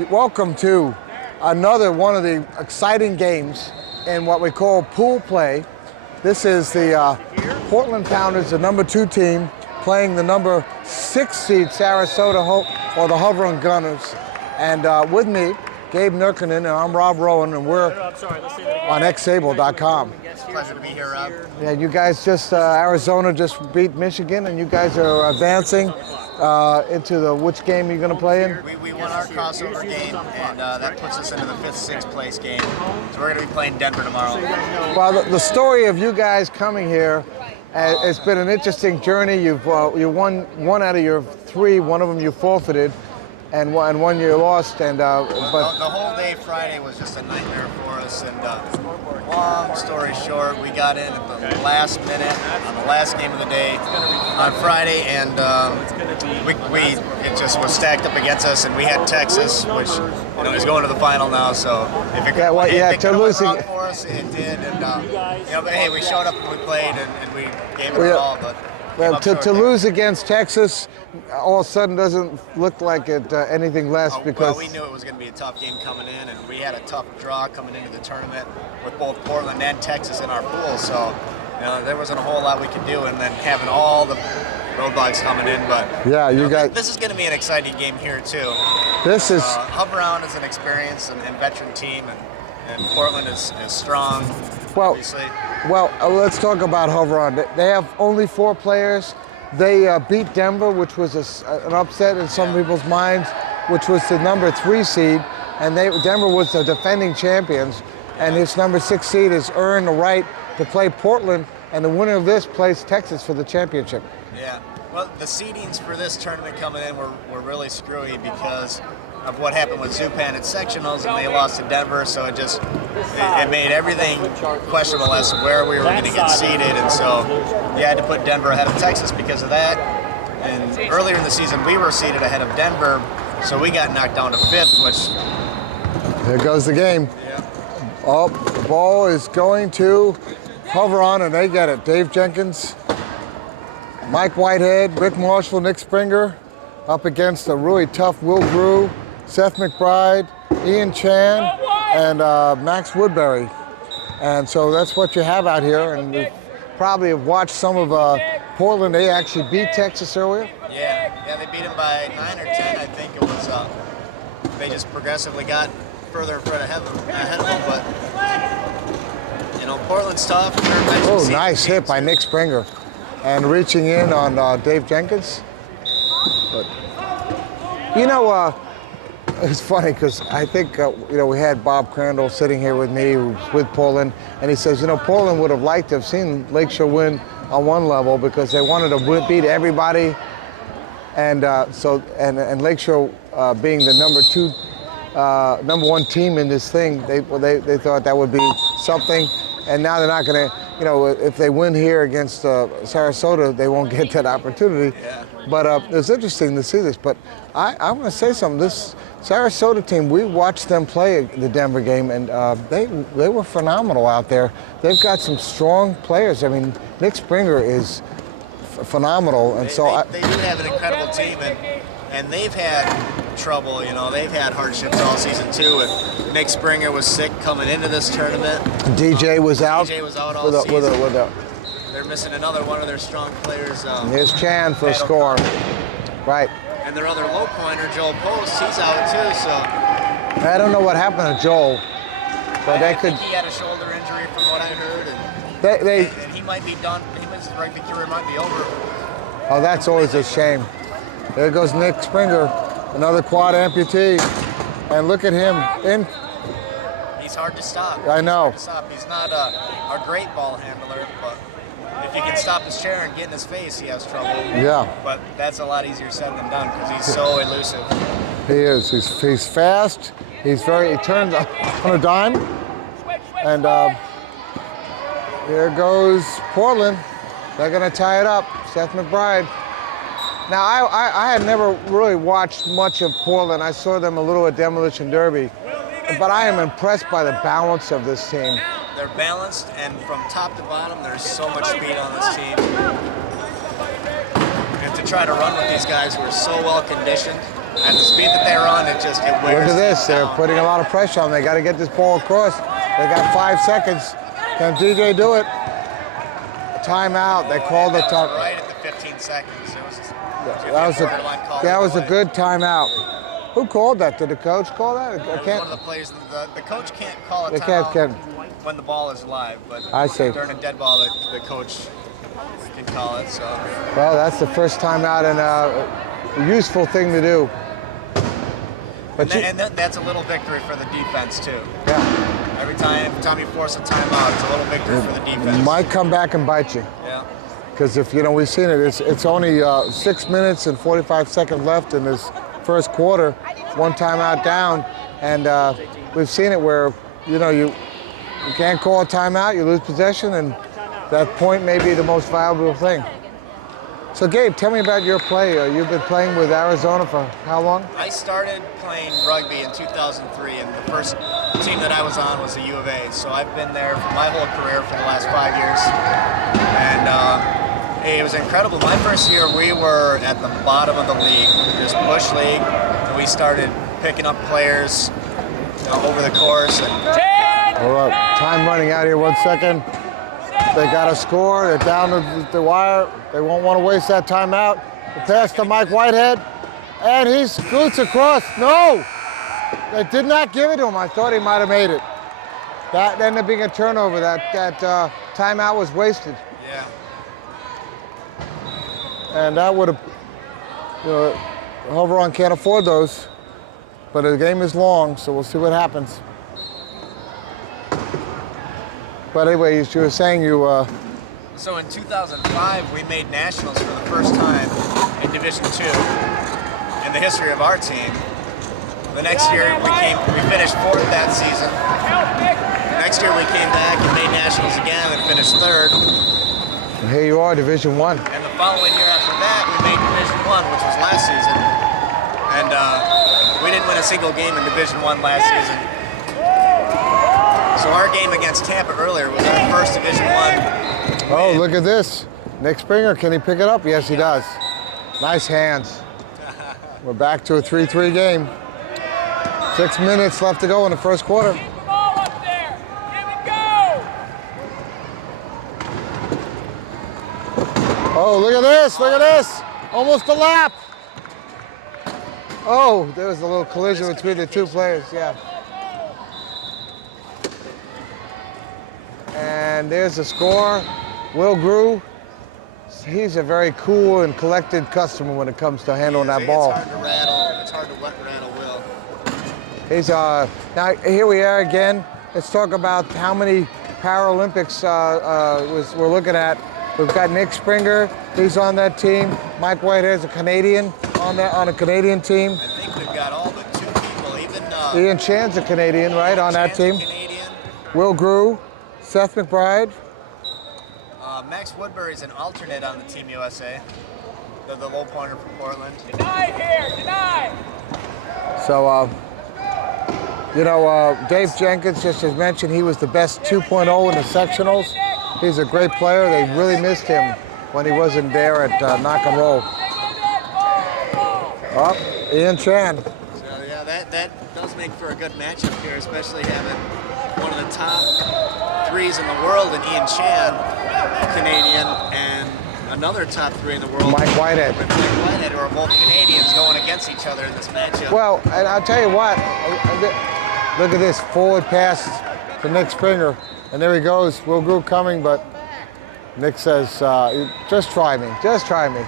Welcome to another one of the exciting games in what we call pool play. This is the Portland Pounders, the number 2 team, playing the number 6 seed Sarasota or the Hovering Gunners. And with me, Gabe Nurkinen, and I'm Rob Rowan, and we're on xable.com. Pleasure to be here, Rob. Yeah, you guys Arizona just beat Michigan, and you guys are advancing into which game are you going to play in? We won our crossover game, and that puts us into the 5th, 6th place game. So we're going to be playing Denver tomorrow. Well, the story of you guys coming here, it's been an interesting journey. You won 1 out of your 3, one of them you forfeited, and one you lost. And but the whole day Friday was just a nightmare for us. And long story short, we got in at the last minute on the last game of the day on Friday, and it just was stacked up against us. And we had Texas, which is going to the final now. So if it went wrong for us, it did. And but hey, we showed up and we played and we gave it all. But to lose against Texas all of a sudden doesn't look like it anything less because... Well, we knew it was going to be a tough game coming in, and we had a tough draw coming into the tournament with both Portland and Texas in our pool, so there wasn't a whole lot we could do, and then having all the roadblocks coming in, but yeah, this is going to be an exciting game here too. This is... Hub Around is an experienced and veteran team, and Portland is strong, obviously. Well, let's talk about Hover On. They have only 4 players. They beat Denver, which was an upset in some people's minds, which was the number 3 seed, and Denver was the defending champions, and this number 6 seed has earned the right to play Portland, and the winner of this plays Texas for the championship. Yeah, well, the seedings for this tournament coming in were really screwy because of what happened with Zupan at sectionals, and they lost to Denver, so it made everything questionable as to where we were going to get seeded, and so you had to put Denver ahead of Texas because of that. And earlier in the season, we were seeded ahead of Denver, so we got knocked down to 5th, which... There goes the game. Yeah. Oh, the ball is going to Hover On, and they get it. Dave Jenkins, Mike Whitehead, Rick Marshall, Nick Springer, up against a really tough Will Grew, Seth McBride, Ian Chan, and Max Woodbury. And so that's what you have out here. And you probably have watched some of Portland. They actually beat Texas earlier. Yeah, they beat them by 9 or 10, I think it was. They just progressively got further in front ahead of them. But, Portland's tough. Oh, nice hit by Nick Springer. And reaching in on Dave Jenkins. But, it's funny because I think, we had Bob Crandall sitting here with me, who's with Portland, and he says, Portland would have liked to have seen Lakeshore win on one level because they wanted to beat everybody. And and Lakeshore being the number 1 team in this thing, they thought that would be something. And now they're not going to, if they win here against Sarasota, they won't get that opportunity. Yeah. But it's interesting to see this. But I want to say something. This Sarasota team, we watched them play the Denver game, and they were phenomenal out there. They've got some strong players. I mean, Nick Springer is phenomenal, and they do have an incredible team, and they've had trouble. They've had hardships all season too. And Nick Springer was sick coming into this tournament. DJ was out. DJ was out all season. They're missing another one of their strong players. Here's Chan for a score. Right. And their other low pointer, Joel Post, he's out too. So I don't know what happened to Joel, but I think he had a shoulder injury from what I heard, and he might be done. His rugby career might be over. Oh, that's always a shame. There goes Nick Springer, another quad amputee, and look at him in. He's hard to stop. I know. He's not a great ball handler, but if you can stop his chair and get in his face, he has trouble. Yeah. But that's a lot easier said than done because he's so elusive. He is. He's fast. He turns on a dime. And here goes Portland. They're going to tie it up. Seth McBride. Now, I had never really watched much of Portland. I saw them a little at Demolition Derby. But I am impressed by the balance of this team. They're balanced, and from top to bottom, there's so much speed on this team. And to try to run with these guys who are so well conditioned, at the speed that they run, it wears. Look at this. They're down. putting a lot of pressure on them. They got to get this ball across. They got 5 seconds. Can DJ do it? Timeout. They called the That was time. right at the 15 seconds. It was That was a good timeout. Who called that? Did the coach call that? I One can't. of the players. The coach can't call a They timeout can't. when the ball is live, but I see. during a dead ball, the coach can call it. So. Well, that's the first timeout and a useful thing to do. But That's a little victory for the defense too. yeah, Every time you force a timeout, it's a little victory for the defense. might come back and bite you. Yeah. Because if we've seen it, it's only 6 minutes and 45 seconds left in this first quarter, 1 timeout down, and we've seen it where you can't call a timeout, you lose possession, and that point may be the most valuable thing. So Gabe, tell me about your play. You've been playing with Arizona for how long? I started playing rugby in 2003, and the first team that I was on was the U of A. So I've been there for my whole career for the last 5 years, and it was incredible. My first year, we were at the bottom of the league, just bush league, and we started picking up players over the course. And Hold up. Time running out here, 1 second. They got a score, they're down the wire. They won't want to waste that timeout. The pass to Mike Whitehead, and he scoots across. No! They did not give it to him. I thought he might have made it. That ended up being a turnover. That timeout was wasted. yeah. And that would have, Hoveron can't afford those. But the game is long, so we'll see what happens. But anyway, you were saying So in 2005, we made nationals for the first time in Division II in the history of our team. The next year, we finished 4th that season. Next year, we came back and made nationals again and finished 3rd. and here you are, Division I. And the following year after that, we made Division I, which was last season. And we didn't win a single game in Division I last season. So our game against Tampa earlier was our first Division I. Oh, look at this. Nick Springer, can he pick it up? Yes, he does. Nice hands. We're back to a 3-3 game. 6 minutes left to go in the first quarter. Keep them all up there. Here we go. Oh, look at this, look at this. Almost a lap. Oh, there was a little collision between the two players, yeah. And there's the score. Will Grew, he's a very cool and collected customer when it comes to handling that ball. It's hard to rattle. It's hard to rattle Will. He's now here we are again. Let's talk about how many Paralympics we're looking at. We've got Nick Springer, he's on that team. Mike Whitehead's a Canadian on a Canadian team. I think we've got all but 2 people. Even Ian Chan's a Canadian, right, on that team. Canadian. Will Grew, Seth McBride. Max Woodbury's an alternate on the Team USA. The low pointer from Portland. Denied here. Denied. So, Dave Jenkins just has mentioned he was the best 2.0 in the sectionals. He's a great player. They really missed him when he wasn't there at Knock and Roll. Up, Ian Chan. So yeah, that does make for a good matchup here, especially having one of the top 3s in the world in Ian Chan, Canadian, and another top 3 in the world, Mike Whitehead. Mike Whitehead, who are both Canadians going against each other in this matchup. Well, and I'll tell you what, look at this forward pass to Nick Springer. And there he goes, Will Grew coming, but Nick says, just try me, just try me.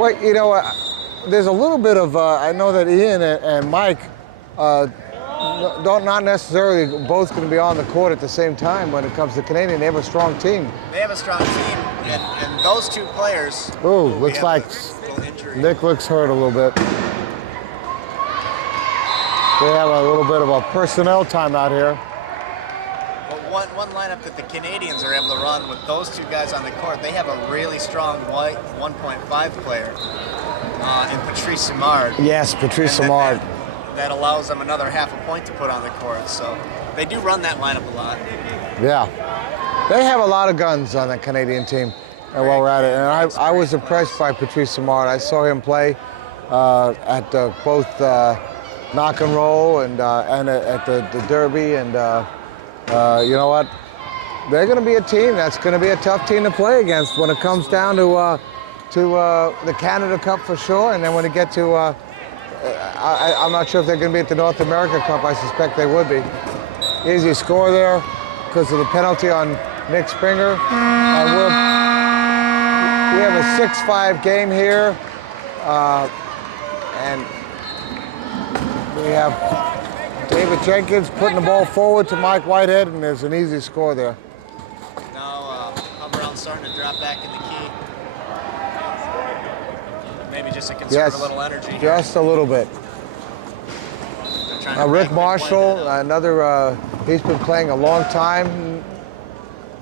Well, there's a little bit of, I know that Ian and Mike not necessarily both going to be on the court at the same time when it comes to Canadian. They have a strong team. They have a strong team, and those 2 players. Ooh, looks like Nick looks hurt a little bit. They have a little bit of a personnel timeout here. But one lineup that the Canadians are able to run with those 2 guys on the court, they have a really strong white 1.5 player in Patrice Simard. Yes, Patrice Simard. That allows them another half a point to put on the court. So they do run that lineup a lot. Yeah. They have a lot of guns on the Canadian team while we're at it. And I was impressed by Patrice Simard. I saw him play. at both knock and roll and at the Derby. And you know what? They're going to be a team that's going to be a tough team to play against when it comes down to the Canada Cup for sure. And then when it get to, I'm not sure if they're going to be at the North America Cup. I suspect they would be. Easy score there because of the penalty on Nick Springer. We have a 6-5 game here. And we have David Jenkins putting the ball forward to Mike Whitehead, and there's an easy score there. Now, Humbertown's starting to drop back in the key. Maybe just to conserve a little energy. Just a little bit. Rick Marshall, another, he's been playing a long time.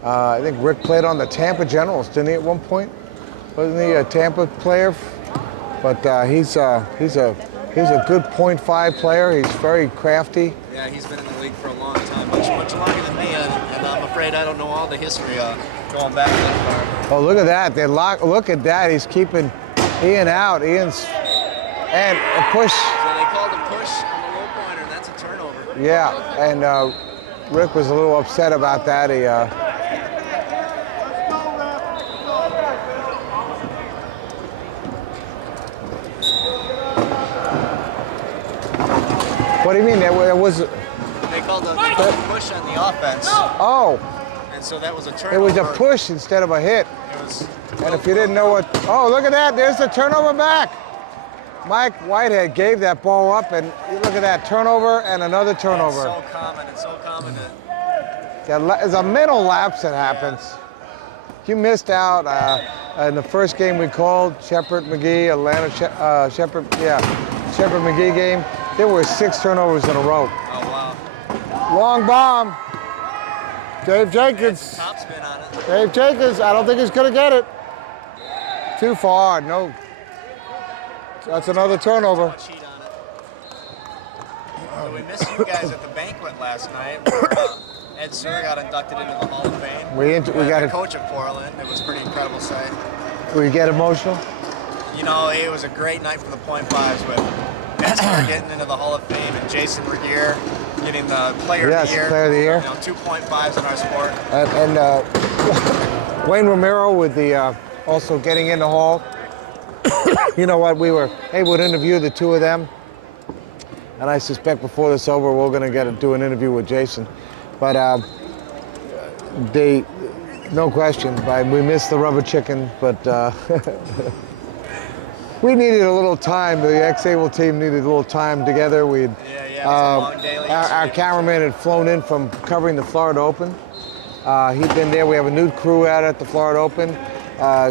I think Rick played on the Tampa Generals, didn't he, at one point? Wasn't he a Tampa player? But he's a good .5 player. He's very crafty. Yeah, he's been in the league for a long time, much longer than me, and I'm afraid I don't know all the history going back that far. Oh, look at that! Look at that! He's keeping Ian out. Ian's and a push. So they called a push on the low pointer, and that's a turnover. Yeah, and Rick was a little upset about that. He. What do you mean? That was. They called a push on the offense. Oh. And so that was a turnover. It was a push instead of a hit. It was. And if you didn't know what, oh, look at that! There's the turnover back. Mike Whitehead gave that ball up, and look at that turnover and another turnover. It's so common. It's so common. There's a mental lapse that happens. You missed out in the first game we called, Shepherd McGee, Shepherd McGee game. There were 6 turnovers in a row. Oh, wow. Long bomb. Dave Jenkins. Top spin on it. Dave Jenkins, I don't think he's going to get it. Too far, no. That's another turnover. Much heat on it. So we missed you guys at the banquet last night. Ed Surr got inducted into the Hall of Fame. We got the coach of Portland. It was a pretty incredible sight. We get emotional? You know, it was a great night for the .5s with Ed Surr getting into the Hall of Fame and Jason Regier getting the Player of the Year. Yes, Player of the Year. You know, 2 .5s in our sport. And Wayne Romero with the also getting in the Hall. You know what? We were able to interview the two of them, and I suspect before this over, we're going to do an interview with Jason. But no question, we missed the rubber chicken, but we needed a little time. The ex-Able team needed a little time together. It was a long day. Our cameraman had flown in from covering the Florida Open. He'd been there. We have a new crew out at the Florida Open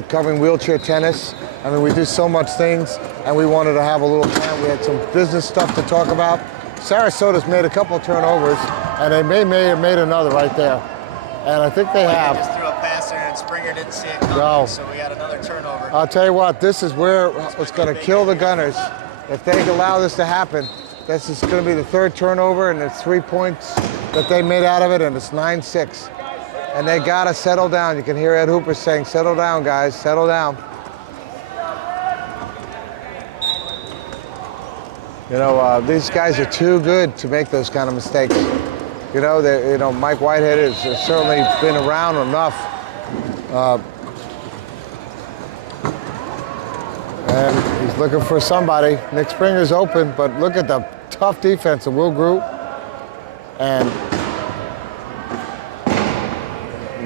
covering wheelchair tennis. I mean, we do so much things, and we wanted to have a little time. We had some business stuff to talk about. Sarasota's made a couple of turnovers, and they may have made another right there. And I think they have. Just threw a pass there, and Springer didn't see it coming, No. So we got another turnover. I'll tell you what, this is where it's going to kill the Gunners. If they allow this to happen, this is going to be the 3rd turnover, and it's 3 points that they made out of it, and it's 9-6. And they got to settle down. You can hear Ed Hooper saying, settle down, guys, settle down. You know, these guys are too good to make those kind of mistakes. You know, Mike Whitehead has certainly been around enough. And he's looking for somebody. Nick Springer's open, but look at the tough defense of Will Groot. And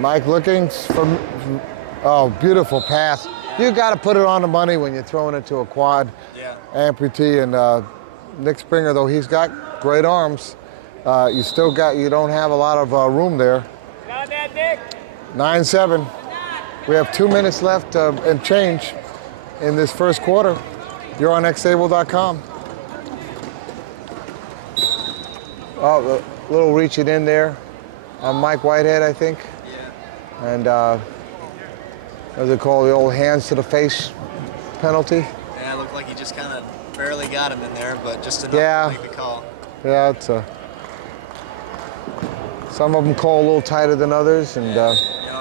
Mike looking for, oh, beautiful pass. You got to put it on the money when you're throwing it to a quad amputee. And Nick Springer, though he's got great arms, you don't have a lot of room there. 9-7. We have 2 minutes left and change in this first quarter. You're on xable.com. Oh, a little reaching in there on Mike Whitehead, I think. Yeah. And as they call the old hands to the face penalty. Yeah, it looked like he just kind of barely got him in there, but just enough to make the call. Yeah, it's some of them call a little tighter than others, and you know,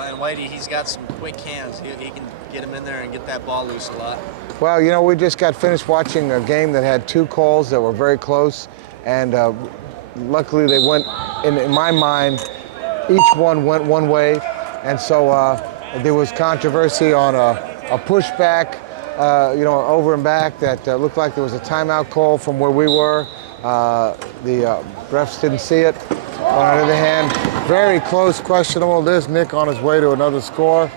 and Whitey, he's got some quick hands. He can get him in there and get that ball loose a lot. Well, you know, we just got finished watching a game that had 2 calls that were very close, and luckily they went, in my mind, each one went one way, and so there was controversy on a pushback, you know, over and back that looked like there was a timeout call from where we were. The refs didn't see it. On the other hand, very close, questionable. There's Nick on his way to another score.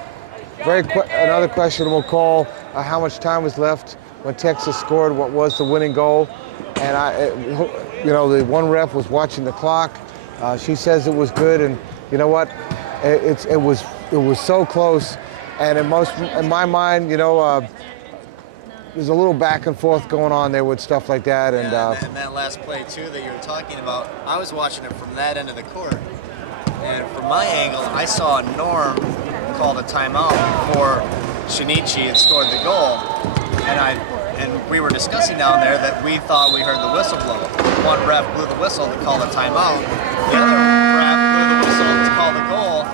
Another questionable call. How much time was left when Texas scored? What was the winning goal? And you know, the one ref was watching the clock. She says it was good, and you know what? It was so close. And in my mind, you know, there's a little back and forth going on there with stuff like that. And, and that last play too that you were talking about, I was watching it from that end of the court, and from my angle, I saw Norm called a timeout before Shinichi had scored the goal, and we were discussing down there that we thought we heard the whistle blow. One ref blew the whistle to call the timeout. The other ref blew the whistle to call the goal,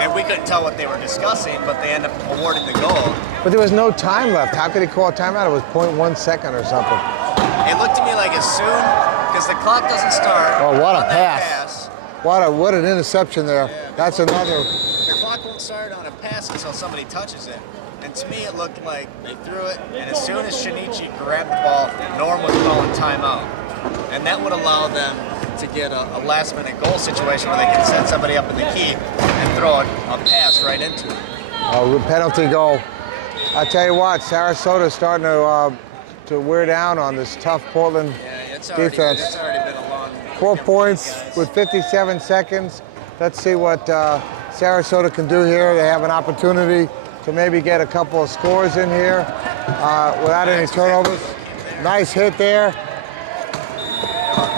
and we couldn't tell what they were discussing, but they ended up awarding the goal. But there was no time left. How could he call a timeout? It was 0.1 second or something. It looked to me like as soon, because the clock doesn't start. Oh, what a on that pass. What an interception there. Yeah. That's another. The clock won't start on a pass until somebody touches it. And to me, it looked like they threw it, and as soon as Shinichi grabbed the ball, Norm was calling timeout. And that would allow them to get a last-minute goal situation where they can set somebody up in the key and throw a pass right into it. Oh, penalty goal. I tell you what, Sarasota's starting to wear down on this tough Portland defense. It's already been a long 4 points with 57 seconds. Let's see what Sarasota can do here. They have an opportunity to maybe get a couple of scores in here without any turnovers. Nice hit there.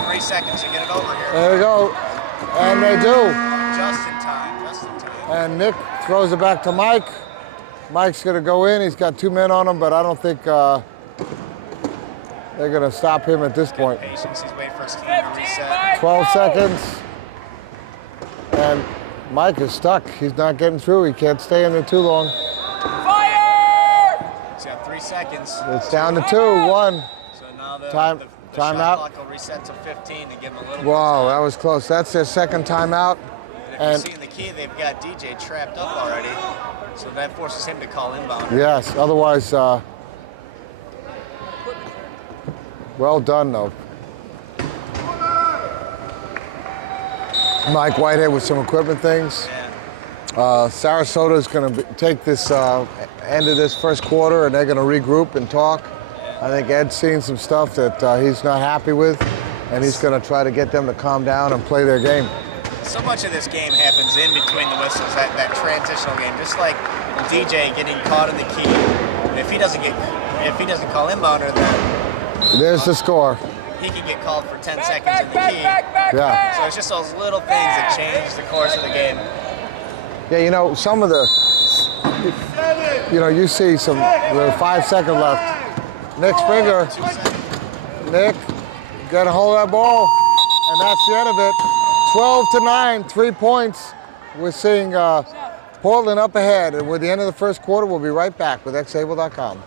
3 seconds to get it over here. There we go. And they do. Just in time, just in time. And Nick throws it back to Mike. Mike's going to go in. He's got 2 men on him, but I don't think they're going to stop him at this point. Patience, he's waiting for his team to reset. 12 seconds. And Mike is stuck. He's not getting through. He can't stay in there too long. Fire! He's got 3 seconds. It's down to 2, 1. So now the Time shot out. clock will reset to 15 to give him a little Wow, that was close. That's their second timeout. And if you see in the key, they've got DJ trapped up already. So that forces him to call inbound. Yes, otherwise, well done, though. Mike Whitehead with some equipment things. Yeah. Sarasota is going to take this end of this first quarter, and they're going to regroup and talk. I think Ed's seen some stuff that he's not happy with, and he's going to try to get them to calm down and play their game. So much of this game happens in between the whistles, that transitional game. Just like DJ getting caught in the key. If he doesn't call inbounder, then There's the score. he can get called for 10 seconds in the key. Yeah. So it's just those little things that change the course of the game. Yeah, you know, some of the, you know, you see some, with 5 seconds left. Nick Springer. 2 seconds. Nick, got a hold of that ball, and that's the end of it. 12-9, 3 points. We're seeing Portland up ahead. And with the end of the first quarter, we'll be right back with xable.com.